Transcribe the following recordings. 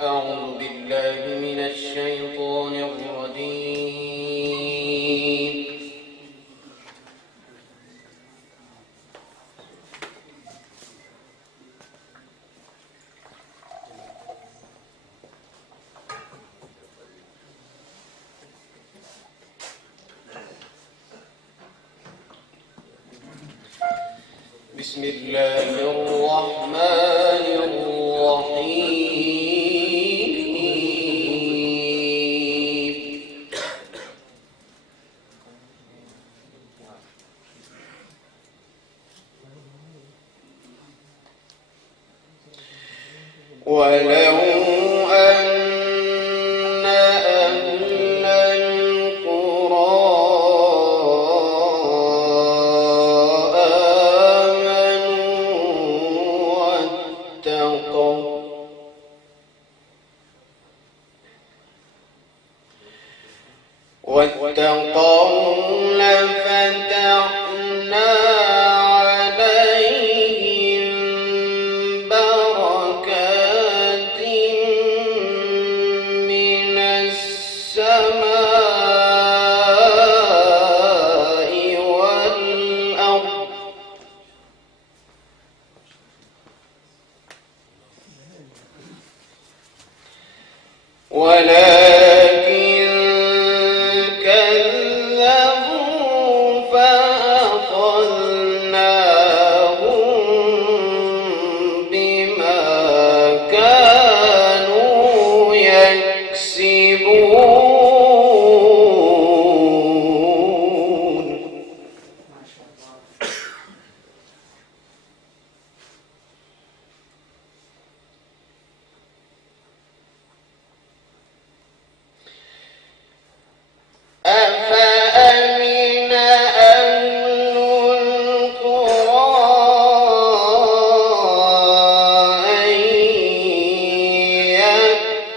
أعوذ بالله من الشيطان الرجيم. بسم الله الرحمن الرحيم. ولو أن أهل القرى واتقوا لفتحنا عليهم بركات من السماء والأرض ولكن كذبوا فأخذناهم بما كانوا يكسبون. أفأمن أهل القرى أن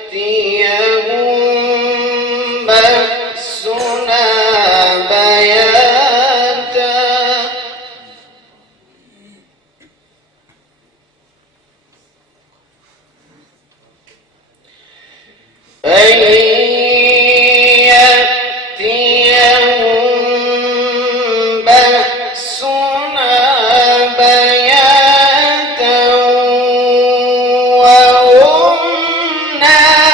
يأتيهم بأسنا بياتا وهم نائمون.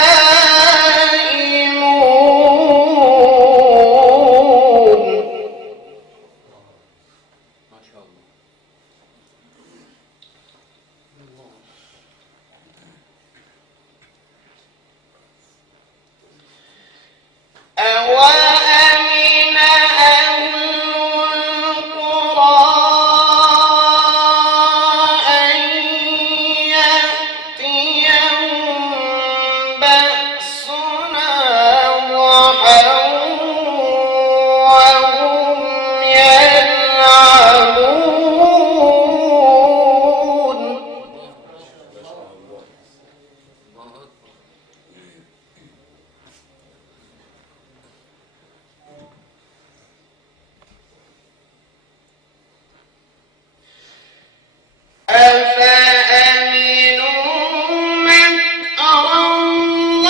ما شاء الله. أوأمن أهل القرى أن يأتيهم بأسنا ضحى وهم يلعبون. أفأمنوا مكر الله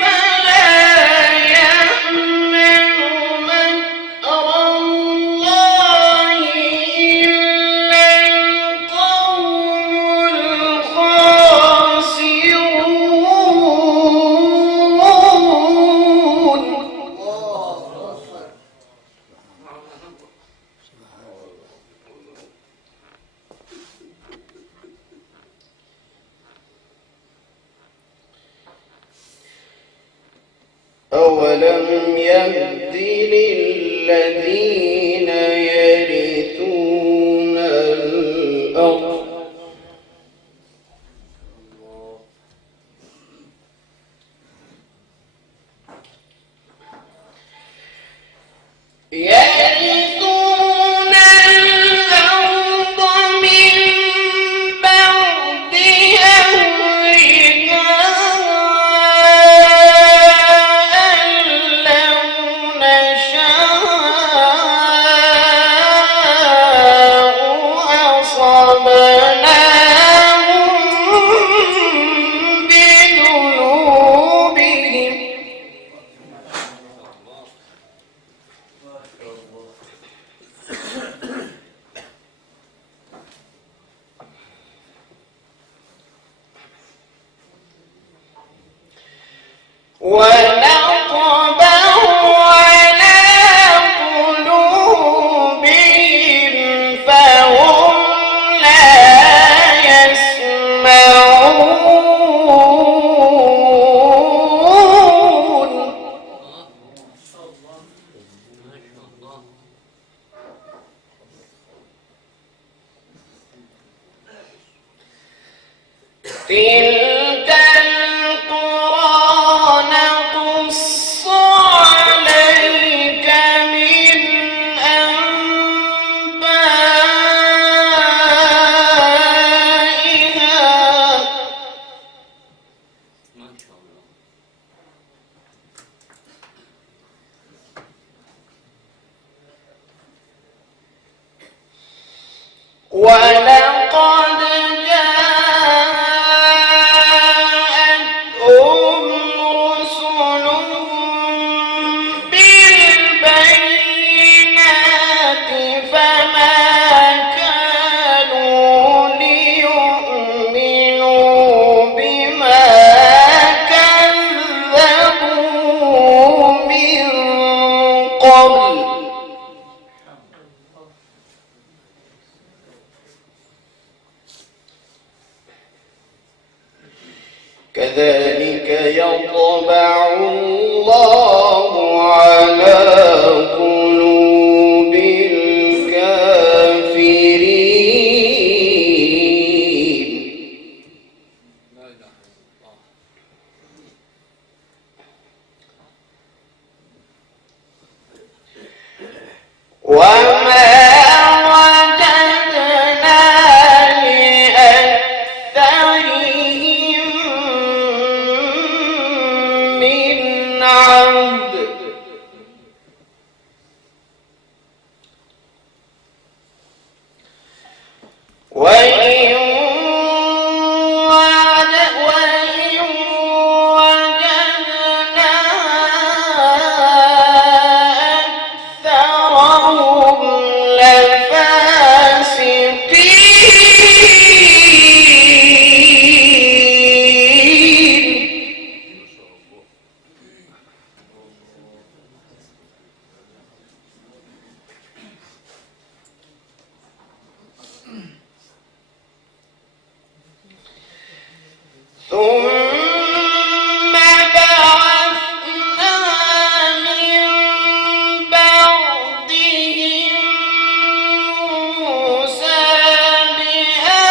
فلا يأمن مكر الله إلا القوم الخاسرون. أولم يهد للذين يرثون الأرض يرثون الأرض من بعد أهلها أن لو نشاء ونطبع على قلوبهم فهم لا يسمعون. تلك القرى نقص عليك من أنبائها ولقد جاءتهم رسلهم بالبينات فما كانوا ليؤمنوا بما كذبوا من قبل كذلك يطبع الله على قلوب الكافرين. وما وجدنا لأكثرهم من عهد وإن وجدنا أكثرهم لفاسقين. ثم بعثنا من بعدهم موسى بآياتنا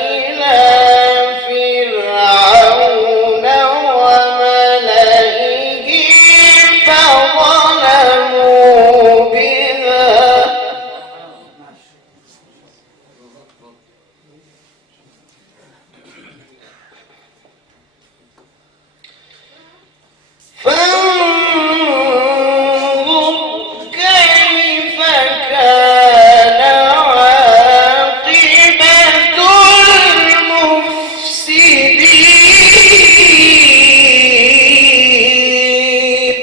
إلى فرعون وملئه فظلموا بها فانظر كيف كان عاقبة المفسدين.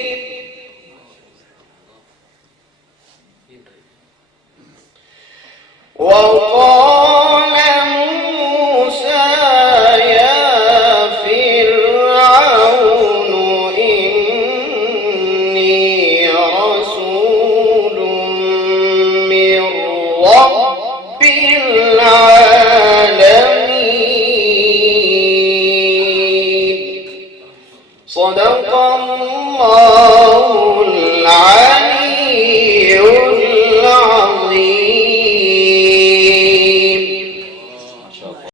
وقال موسى يا فرعون إني رسول من رب العالمين. صدق الله العظيم.